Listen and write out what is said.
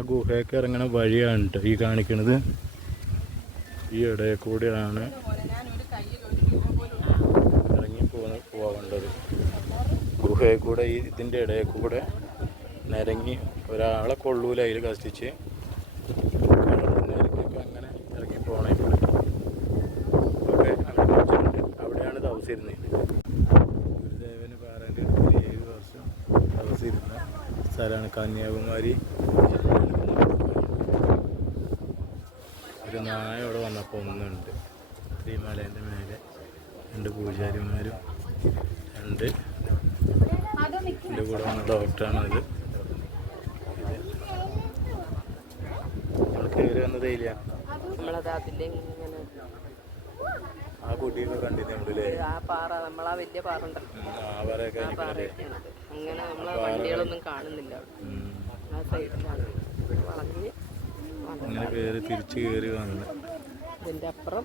ആ ഗുഹയൊക്കെ ഇറങ്ങണ വഴിയാണ് കേട്ടോ ഈ കാണിക്കണത്. ഈ ഇടയിൽ കൂടെയാണ് ഇറങ്ങി പോവേണ്ടത്. ഗുഹയിൽ കൂടെ ഇതിൻ്റെ ഇടയിൽ കൂടെ നിരങ്ങി ഒരാളെ കൊള്ളൂല അതിൽ കത്തിച്ച് അങ്ങനെ ഇറങ്ങി പോകണേ. ഒക്കെ അവിടെയാണ് താമസിച്ചിരുന്നത്. ഗുരുദേവന് പാറാൻ്റെ അടുത്ത് 7 വർഷം താമസിച്ചിരുന്ന സ്ഥലമാണ് കന്യാകുമാരി. ഒരു നായ അവിടെ വന്നപ്പോൾ ഒന്നുണ്ട്. ഈ മലേൻ്റെ മേലെ 2 പൂജാരിമാരും 2 എൻ്റെ കൂടെ വന്ന ഡോക്ടറാണത്. നമ്മൾ കയറി വന്നതേ ഇല്ല. ആ കുട്ടിയൊക്കെ കണ്ടിരുന്നു നമ്മളില്ലേ? ആ പാറ നമ്മളാ വലിയ പാറ ഉണ്ടല്ലോ, ആ പാറയൊക്കെ അങ്ങനെ നമ്മളെ വണ്ടികളൊന്നും കാണുന്നില്ല. ആ സൈഡിലാണ് വളഞ്ഞ് അങ്ങനെ കയറി തിരിച്ച് കയറി വന്നു. ഇതിൻ്റെ അപ്പുറം